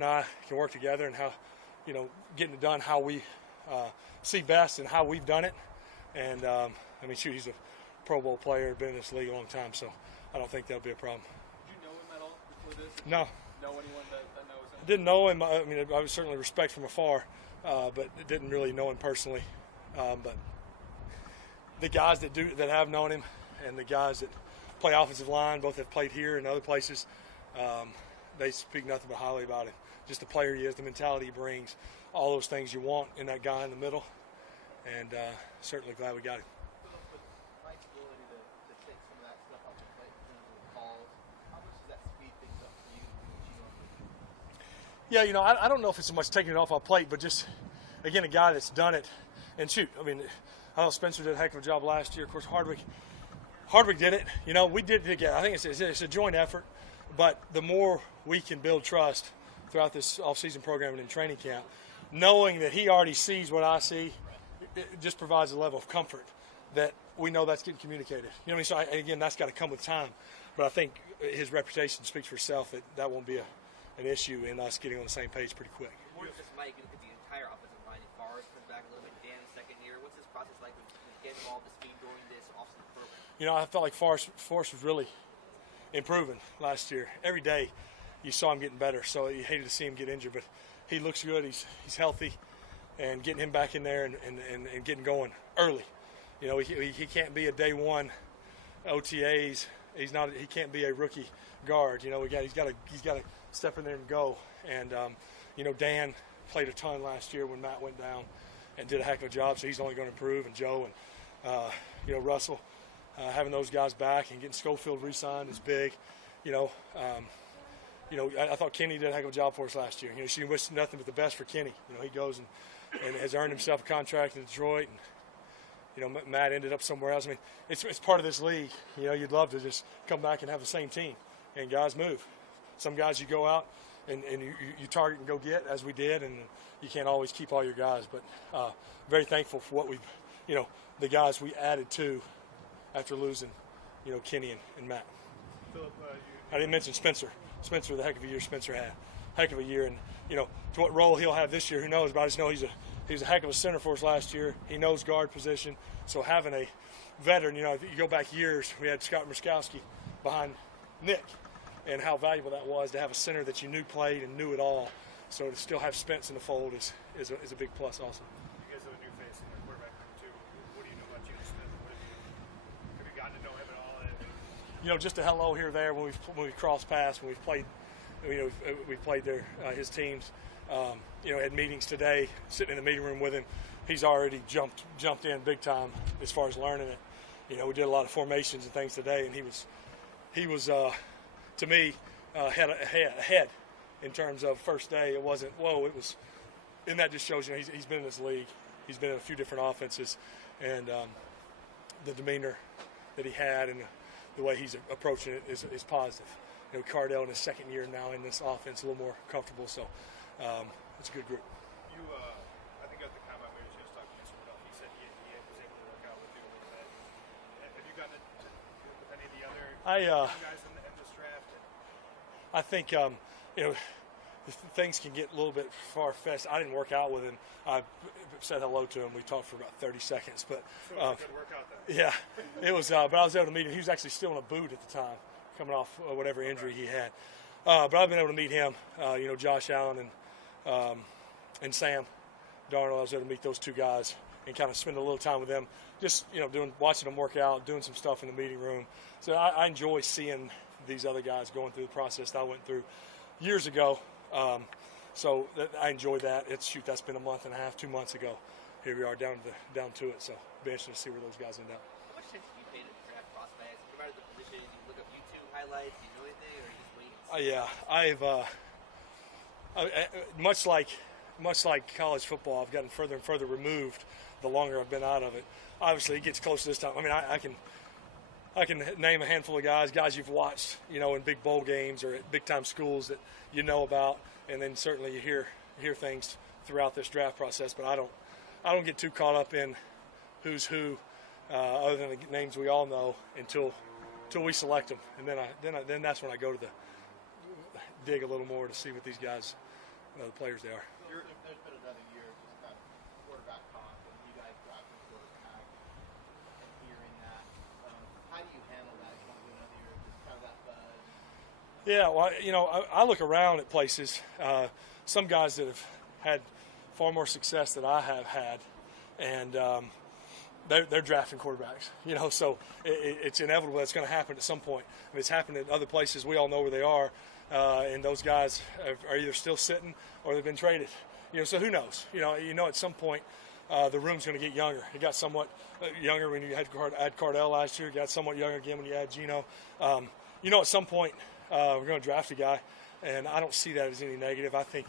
and I can work together and how, getting it done how we see best and how we've done it. And, shoot, he's a Pro Bowl player, been in this league a long time, so I don't think that'll be a problem. Did you know him at all before this? No. Know anyone that knows him? Didn't know him. I was certainly respect from afar, but didn't really know him personally. But the guys that have known him and the guys that play offensive line, both have played here and other places, they speak nothing but highly about him. Just the player he is, the mentality he brings, all those things you want in that guy in the middle. And certainly glad we got him. Mike's ability to take some of that stuff off the plate in terms of the calls, how much does that speed things up for you? Yeah, I don't know if it's so much taking it off our plate, but just, again, a guy that's done it. And shoot, I know Spencer did a heck of a job last year. Of course, Hardwick did it. We did it together. I think it's a joint effort, but the more we can build trust throughout this off-season program and in training camp, knowing that he already sees what I see, it just provides a level of comfort that we know that's getting communicated. So again, that's got to come with time. But I think his reputation speaks for itself that won't be an issue in us getting on the same page pretty quick. More than just Mike, you look at the entire offensive line. Forrest comes back a little bit. Dan, second year. What's this process like with getting all the speed during this off-season program? I felt like Forrest was really improving last year. Every day you saw him getting better, so you hated to see him get injured. But he looks good. He's healthy, and getting him back in there and getting going early. He can't be a day one OTAs. He can't be a rookie guard. He's got to step in there and go. And Dan played a ton last year when Matt went down and did a heck of a job. So he's only going to improve. And Joe and Russell, having those guys back and getting Schofield re-signed is big. I thought Kenny did a heck of a job for us last year. She wished nothing but the best for Kenny. He goes and has earned himself a contract in Detroit. And, Matt ended up somewhere else. It's part of this league. You'd love to just come back and have the same team. And guys move. Some guys you go out and you target and go get, as we did, and you can't always keep all your guys. But very thankful for what the guys we added to after losing, Kenny and Matt. Philip, I didn't mention Spencer. Spencer, the heck of a year Spencer had. Heck of a year. And, to what role he'll have this year, who knows? But I just know he's a heck of a center for us last year. He knows guard position. So having a veteran, if you go back years, we had Scott Murskowski behind Nick, and how valuable that was to have a center that you knew played and knew it all. So to still have Spence in the fold is a big plus also. You guys have a new face in the quarterback room too. What do you know about Geno Smith? Have you gotten to know him at all? Just a hello here or there when we crossed paths, when we've played. We played his teams. Had meetings today, sitting in the meeting room with him. He's already jumped in big time as far as learning it. We did a lot of formations and things today, and he was to me ahead in terms of first day. It wasn't whoa. It was, and that just shows he's been in this league. He's been in a few different offenses, and the demeanor that he had and the way he's approaching it is positive. Cardell in his second year now in this offense, a little more comfortable. So it's a good group. You, I think at the combine we were just talking to someone else. He said he was able to work out with you a little bit. Have you gotten with any of the other guys in this draft? I think things can get a little bit far-fetched. I didn't work out with him. I said hello to him. We talked for about 30 seconds. But so it was a good workout then. Yeah, it was. But I was able to meet him. He was actually still in a boot at the time, coming off whatever injury he had. But I've been able to meet him. Josh Allen and Sam Darnold. I was able to meet those two guys and kind of spend a little time with them. Just watching them work out, doing some stuff in the meeting room. So I enjoy seeing these other guys going through the process that I went through years ago. I enjoy that. That's been a month and a half, 2 months ago. Here we are down to it. So it'll be interesting to see where those guys end up. How much attention do you pay to draft prospects? Provided the position, you look up YouTube highlights, do you know anything, or you just wait? Much like college football, I've gotten further and further removed the longer I've been out of it. Obviously, it gets close to this time. I can name a handful of guys you've watched, in big bowl games or at big time schools that you know about, and then certainly you hear things throughout this draft process. But I don't get too caught up in who's who, other than the names we all know until we select them, and then that's when I go to dig a little more to see what these guys the players they are. There's been another year of just kind of quarterback talk, and you guys drafting quarterback and hearing that. How do you handle that going into another year of just kind of that buzz? Yeah, well, I look around at places, some guys that have had far more success than I have had, and they're drafting quarterbacks. So it's inevitable that's going to happen at some point. I mean, it's happened at other places. We all know where they are, and those guys are either still sitting or they've been traded. So who knows? At some point the room's going to get younger. It got somewhat younger when you had Cardell last year. It got somewhat younger again when you had Geno. At some point we're going to draft a guy, and I don't see that as any negative. I think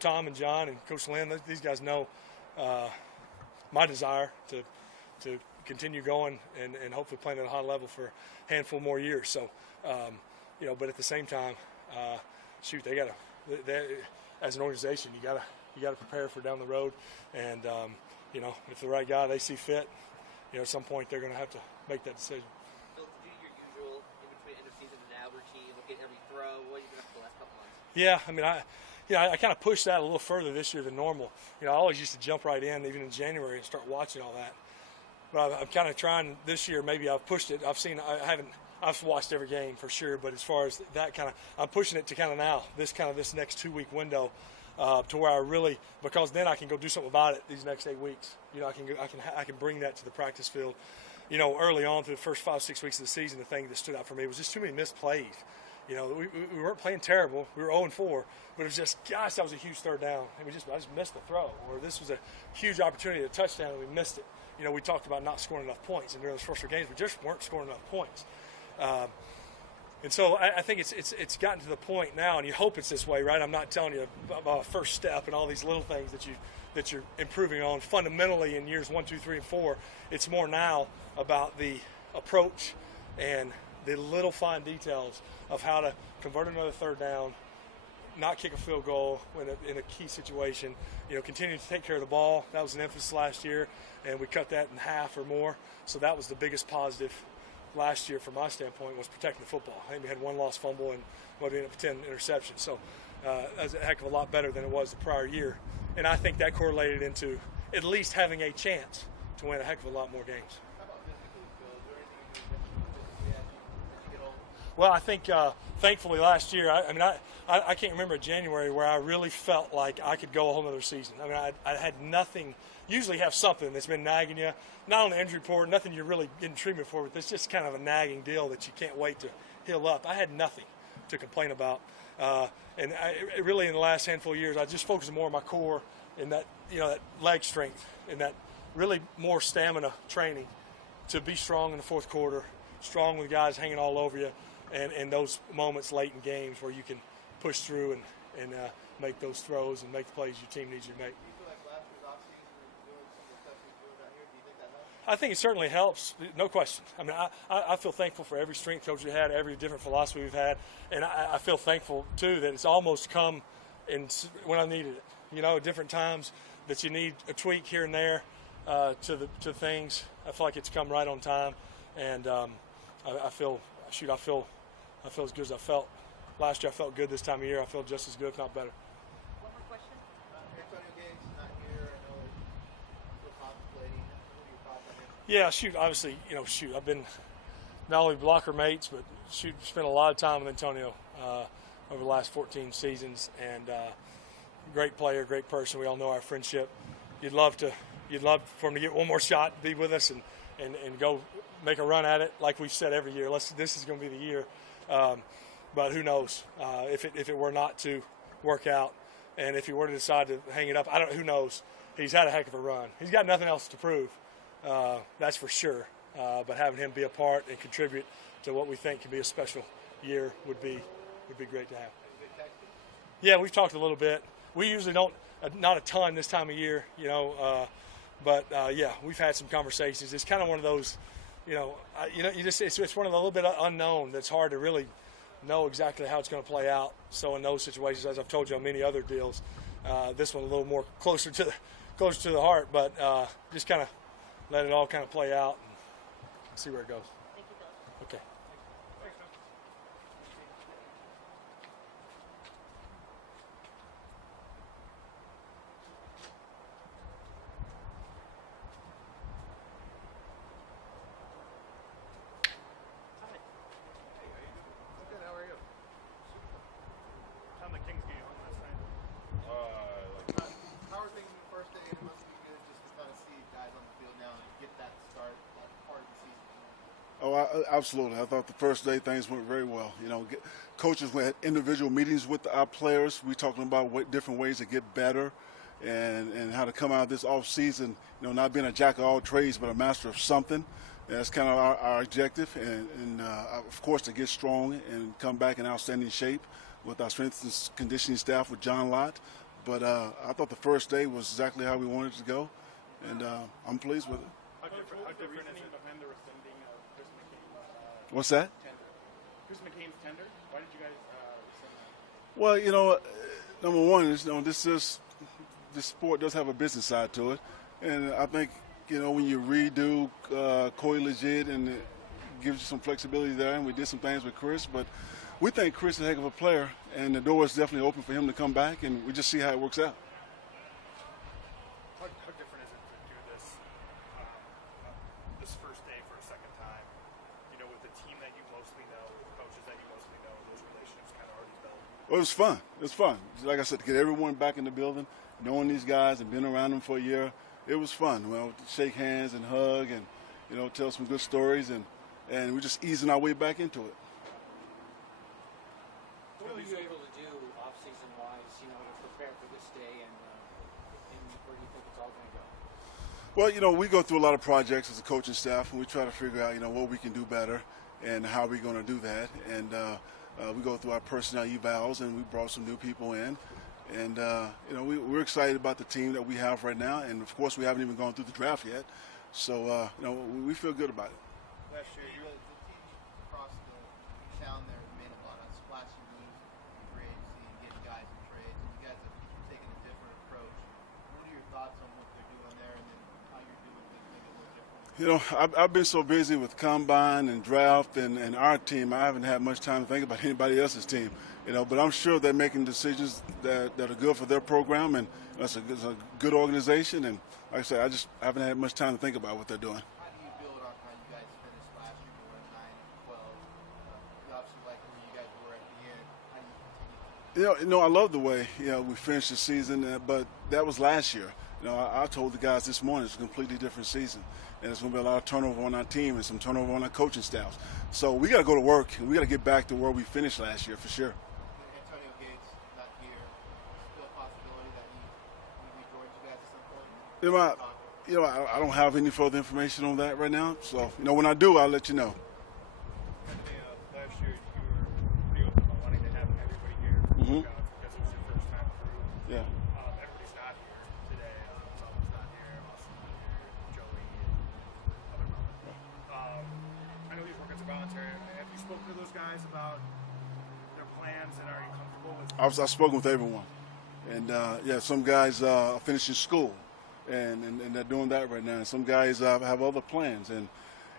Tom and John and Coach Lynn, these guys know my desire to continue going and hopefully playing at a high level for a handful more years. So, but at the same time, they as an organization, you gotta prepare for down the road, and if the right guy they see fit, at some point they're going to have to make that decision. So to do your usual in between end of season and now routine, look at every throw. What have you been up to the last couple months? Yeah, I mean, I kind of pushed that a little further this year than normal. I always used to jump right in, even in January, and start watching all that. But I'm kind of trying this year. Maybe I've pushed it. I've watched every game for sure. But as far as that I'm pushing it to kind of now, this next 2-week window, to where I really, because then I can go do something about it these next 8 weeks. I can bring that to the practice field. Early on through the first 5-6 weeks of the season, the thing that stood out for me was just too many missed plays. We weren't playing terrible. We were 0-4, but it was just, gosh, that was a huge third down, and I just missed the throw. Or this was a huge opportunity, a touchdown, and we missed it. We talked about not scoring enough points, and during those first 4 games, we just weren't scoring enough points. And so I think it's gotten to the point now, and you hope it's this way, right? I'm not telling you about a first step and all these little things that you're improving on fundamentally in years 1, 2, 3, and 4. It's more now about the approach and the little fine details of how to convert another third down, not kick a field goal in a key situation. Continue to take care of the ball. That was an emphasis last year, and we cut that in half or more. So that was the biggest positive last year from my standpoint, was protecting the football. I think we had 1 lost fumble and what ended up 10 interceptions. So that was a heck of a lot better than it was the prior year. And I think that correlated into at least having a chance to win a heck of a lot more games. How about physically, Phil? Is there anything you do as you get older? Well, I think thankfully last year, I can't remember January where I really felt like I could go a whole other season. I had nothing. Usually have something that's been nagging you, not on the injury report, nothing you're really getting treatment for, but it's just kind of a nagging deal that you can't wait to heal up. I had nothing to complain about. And really in the last handful of years, I just focused more on my core and that leg strength and that really more stamina training to be strong in the fourth quarter, strong with guys hanging all over you, and those moments late in games where you can push through and make those throws and make the plays your team needs you to make. Do you feel like last year's offseason doing some of the stuff you're doing out here? Do you think that helped? I think it certainly helps, no question. I feel thankful for every strength coach we had, every different philosophy we've had, and I feel thankful too that it's almost come when I needed it. At different times that you need a tweak here and there to things. I feel like it's come right on time, and I feel as good as I felt last year. I felt good this time of year. I feel just as good, if not better. One more question. Antonio Gates is not here. I know we're contemplating. What are your thoughts on him? Yeah, obviously, I've been not only blocker mates, but spent a lot of time with Antonio over the last 14 seasons, and great player, great person. We all know our friendship. You'd love for him to get one more shot, be with us, and go make a run at it, like we've said every year. This is going to be the year. But who knows if it were not to work out, and if he were to decide to hang it up, who knows? He's had a heck of a run. He's got nothing else to prove, that's for sure. But having him be a part and contribute to what we think can be a special year would be great to have. Yeah, we've talked a little bit. We usually don't, not a ton this time of year, but yeah, we've had some conversations. It's kind of one of those, it's one of the little bit unknown that's hard to really know exactly how it's going to play out. So in those situations, as I've told you on many other deals, this one a little more closer to the heart, but just kind of let it all kind of play out and see where it goes. Thank you, Bill. Okay. Thanks, Phil. Oh, absolutely. I thought the first day things went very well. You know, coaches had individual meetings with our players. We talking about different ways to get better, and how to come out of this off season. You know, not being a jack of all trades, but a master of something. And that's kind of our objective, and of course to get strong and come back in outstanding shape with our strength and conditioning staff with John Lott. But I thought the first day was exactly how we wanted it to go, and I'm pleased with it. How different is it behind the rescinding of Chris McCain's What's that? tender? Chris McCain's tender? Why did you guys rescind that? Well, you know, number one is, you know, this sport does have a business side to it, and I think, you know, when you redo Koi Legit, and it gives you some flexibility there, and we did some things with Chris, but we think Chris is a heck of a player, and the door is definitely open for him to come back, and we just see how it works out. How different is it to do this this first day for a second time? You know, with the team that you mostly know, with the coaches that you mostly know, those relationships kind of already built. Well, it was fun. It was fun. Like I said, to get everyone back in the building, knowing these guys and being around them for a year, it was fun. Well, shake hands and hug, and, you know, tell some good stories, and we're just easing our way back into it. What were you able to do off-season wise, you know, to prepare for this day, and where do you think it's all going to go? Well, you know, we go through a lot of projects as a coaching staff, and we try to figure out, you know, what we can do better and how we're going to do that. And we go through our personnel evals, and we brought some new people in. And, you know, we're excited about the team that we have right now. And, of course, we haven't even gone through the draft yet. So, you know, we feel good about it. Last year, the teams across the town there have made a lot of splashy moves in free agency and getting guys in trades. And you guys have taken a different approach. What are your thoughts on what they're doing there, and then how you're doing things maybe a little different? You know, I've been so busy with combine and draft and our team, I haven't had much time to think about anybody else's team. You know, but I'm sure they're making decisions that are good for their program, and it's a good organization. And like I said, I just haven't had much time to think about what they're doing. How do you build on how you guys finished last year? You were 9-12. You obviously like where you guys were at the end. How do you continue? You know, I love the way, you know, we finished the season, but that was last year. You know, I told the guys this morning it's a completely different season, and there's going to be a lot of turnover on our team and some turnover on our coaching staffs. So we got to go to work, and we got to get back to where we finished last year for sure. Antonio Gates not here. Still a possibility that he rejoins you guys at some point? I don't have any further information on that right now. So, you know, when I do, I'll let you know. Last year, you were pretty open about wanting to have everybody here Mhm. because it was your first time through. Yeah. Everybody's not here today. Melvin's not here. Austin's not here. Joey and other Melvin. I know these workouts are voluntary. Have you spoken to those guys about their plans, and are you comfortable with? I've spoken with everyone, and yeah, some guys are finishing school, and they're doing that right now. And some guys have other plans, and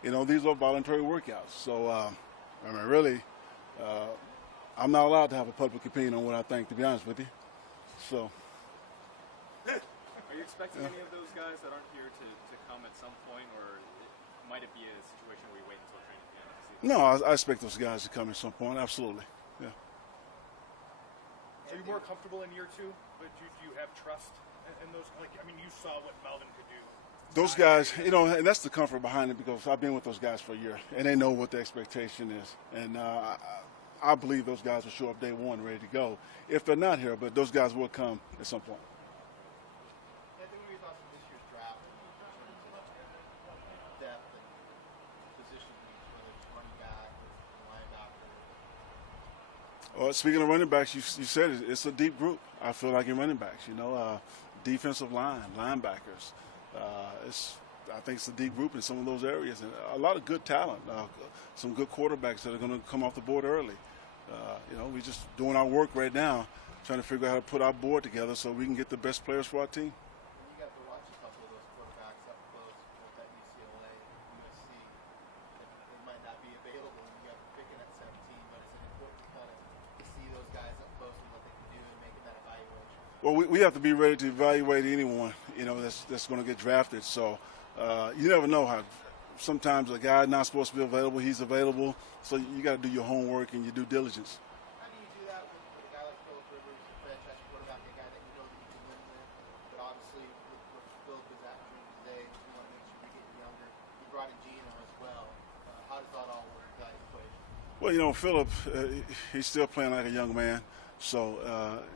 you know, these are voluntary workouts. So I mean, really, I'm not allowed to have a public opinion on what I think, to be honest with you. So. Are you expecting any of those guys that aren't here to come at some point, or might it be a situation where we wait until training camp to see? No, I expect those guys to come at some point. Absolutely. Yeah. Are you more comfortable in year two? But do you have trust in those? Like, I mean, you saw what Melvin could do. Those guys, you know, and that's the comfort behind it, because I've been with those guys for a year, and they know what the expectation is. And I believe those guys will show up day one ready to go if they're not here, but those guys will come at some point. I think we thought this year's draft in terms of depth and position, whether it's running back or linebacker. Well, speaking of running backs, you said it, it's a deep group. I feel like in running backs, you know, defensive line, linebackers. I think it's a deep group in some of those areas, and a lot of good talent. Some good quarterbacks that are going to come off the board early. You know, we're just doing our work right now, trying to figure out how to put our board together so we can get the best players for our team. And you got to watch a couple of those quarterbacks up close, both at UCLA and USC. They might not be available when you got them picking at 17, but it's important kind of to see those guys up close and what they can do and making that evaluation. Well, we have to be ready to evaluate anyone, you know, that's going to get drafted. So you never know how. Sometimes a guy not supposed to be available, he's available. So you got to do your homework and your due diligence. How do you do that with a guy like Philip Rivers, a franchise quarterback, a guy that you know that you can win with? But obviously, with Philip is at today, you want to make sure you're getting younger. You brought in Gino as well. How does that all work into that equation? Well, you know, Philip, he's still playing like a young man, so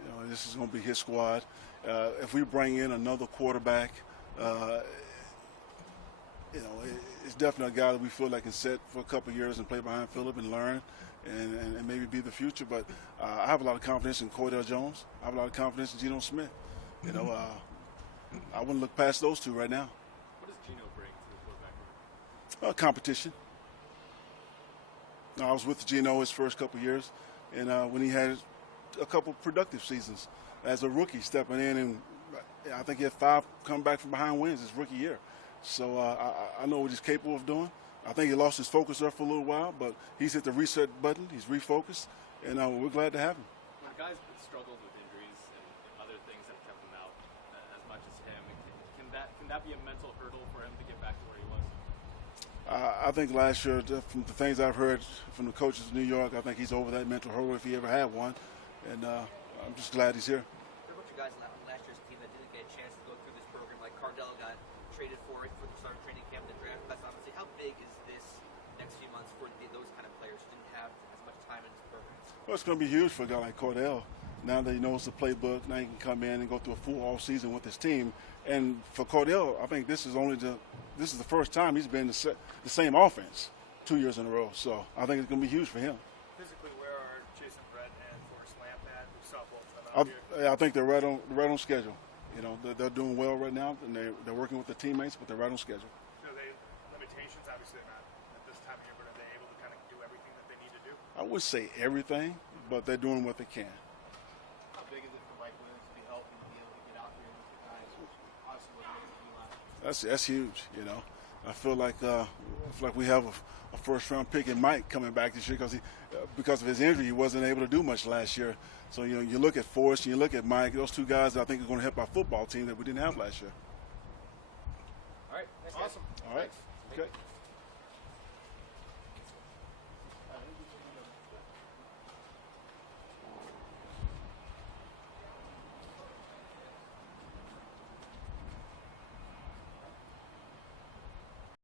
you know, this is going to be his squad. If we bring in another quarterback, you know, it's definitely a guy that we feel like can sit for a couple of years and play behind Philip and learn and maybe be the future. But I have a lot of confidence in Cordell Jones. I have a lot of confidence in Geno Smith. You know, I wouldn't look past those two right now. What does Geno bring to the quarterback room? Competition. I was with Geno his first couple of years, and when he had a couple productive seasons as a rookie stepping in, and I think he had 5 come back from behind wins his rookie year. So I know what he's capable of doing. I think he lost his focus there for a little while, but he's hit the reset button. He's refocused, and we're glad to have him. When guys struggled with injuries and other things that kept him out as much as him, can that be a mental hurdle for him to get back to where he was? I think last year, from the things I've heard from the coaches in New York, I think he's over that mental hurdle if he ever had one, and I'm just glad he's here. There were a bunch of guys on last year's team that didn't get a chance to go through this program, like Cardell got traded for the start of training camp, the draft class. Obviously, how big is this next few months for those kind of players who didn't have as much time in this program? Well, it's going to be huge for a guy like Cordell. Now that he knows the playbook, now he can come in and go through a full off season with his team. And for Cordell, I think this is the first time he's been the same offense 2 years in a row. So I think it's going to be huge for him. Physically, where are Jason Brett and Forrest Lamp at? We saw both of them out here. I think they're right on schedule. You know, they're doing well right now, and they're working with the teammates, but they're right on schedule. So they limitations, obviously, they're not at this time of year, but are they able to kind of do everything that they need to do? I would say everything, but they're doing what they can. How big is it for Mike Williams to be healthy and be able to get out here with the guys? Obviously, what it means to That's huge. You know, I feel like we have a first round pick in Mike coming back this year because of his injury. He wasn't able to do much last year. So you know, you look at Forrest, you look at Mike. Those two guys, I think, are going to help our football team that we didn't have last year. All right. Awesome. All right. Okay.